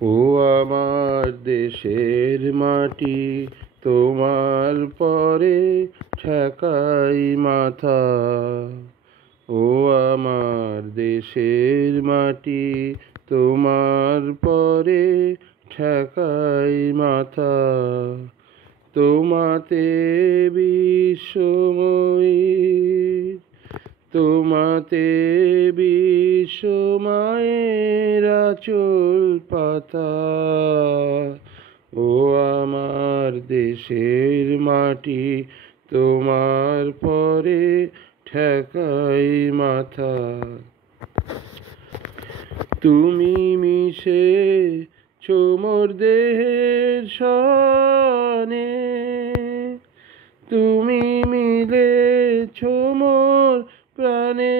ও আমার দেশের মাটি, তোমার পরে ঠেকাই মাথা। ও আমার দেশের মাটি, তোমার পরে ঠেকাই মাথা। তোমাতে বিশ্বময়ীর, তোমাতে বিশ্বমায়ের আঁচল পাতা। ও আমার দেশের মাটি, তোমার পরে ঠেকাই মাথা। তুমি মিশে মোর দেহের সনে, তুমি মিলেছ মোর প্রাণে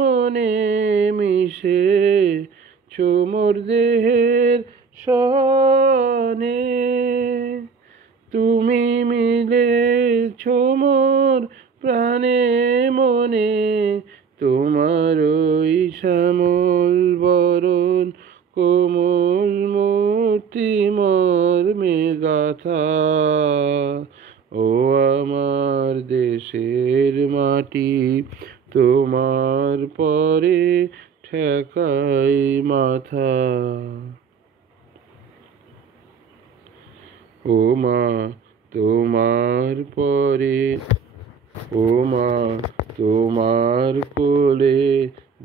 মনে, মিশে মোর দেহের সনে। তুমি মিলেছ মোর প্রাণে মনে, তোমার ওই শ্যামল বরণ কোমল মূর্তি মর্মে গাথা। ও আমার দেশের মাটি, তোমার পরে ঠেকাই মাথা। ও মা তোমার পরে, ও মা তোমার কোলে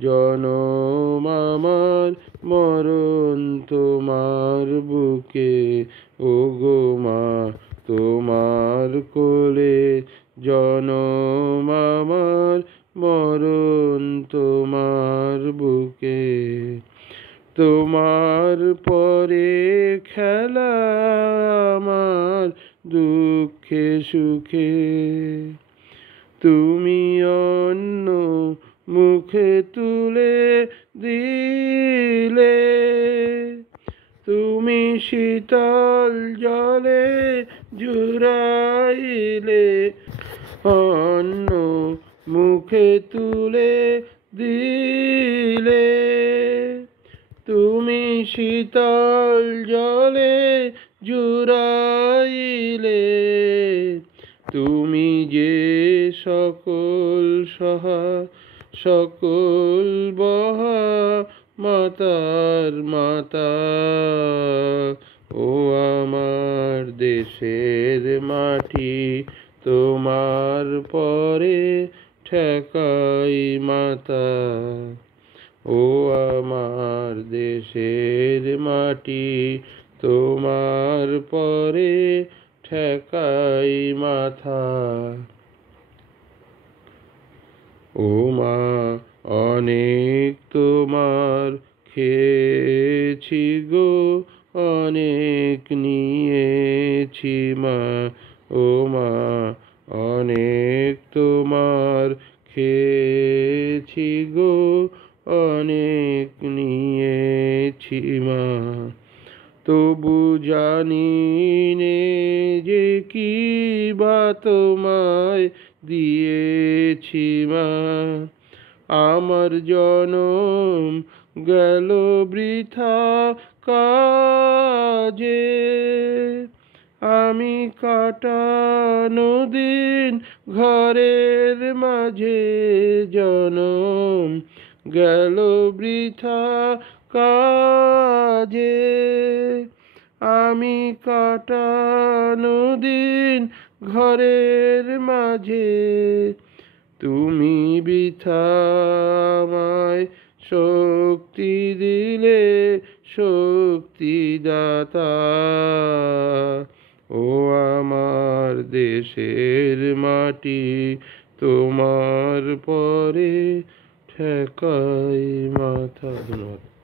জনম আমার, মরণ তোমার বুকে। ও গো মা তোমার কোলে জনম আমার, মরণ তোমার বুকে। তোমার পরে খেলা আমার দুঃখে সুখে, তুমি অন্য মুখে তুলে দিলে। তুমি শীতল জলে জুড়াইলে, অন্য মুখে তুলে দিলে। তুমি শীতল জলে জুড়াইলে, তুমি যে সকল সহা সকল বহা মাতার মাতা। ও আমার দেশের মাটি, তোমার পরে ঠেকাই মাথা। ও আমার দেশের মাটি, তোমার পরে ঠেকাই মাথা। ও মা অনেক তোমার খেয়েছি গো, অনেক নিয়েছি মা। ও মা অনেক তোমার খেয়েছি গো, অনেক নিয়েছি মা। তবু জানি নে যে কি বা তোমায় দিয়েছি মা। আমার জনম গেল বৃথা কাজে, আমি কাটানো দিন ঘরের মাঝে। জনম গেল বৃথা কাজে, আমি কাটানো দিন ঘরের মাঝে। তুমি বৃথা আমায় শক্তি দিলে, শক্তিদাতা। ও আমার দেশের মাটি, তোমার পরে ঠেকাই মাথা। ধন্যবাদ।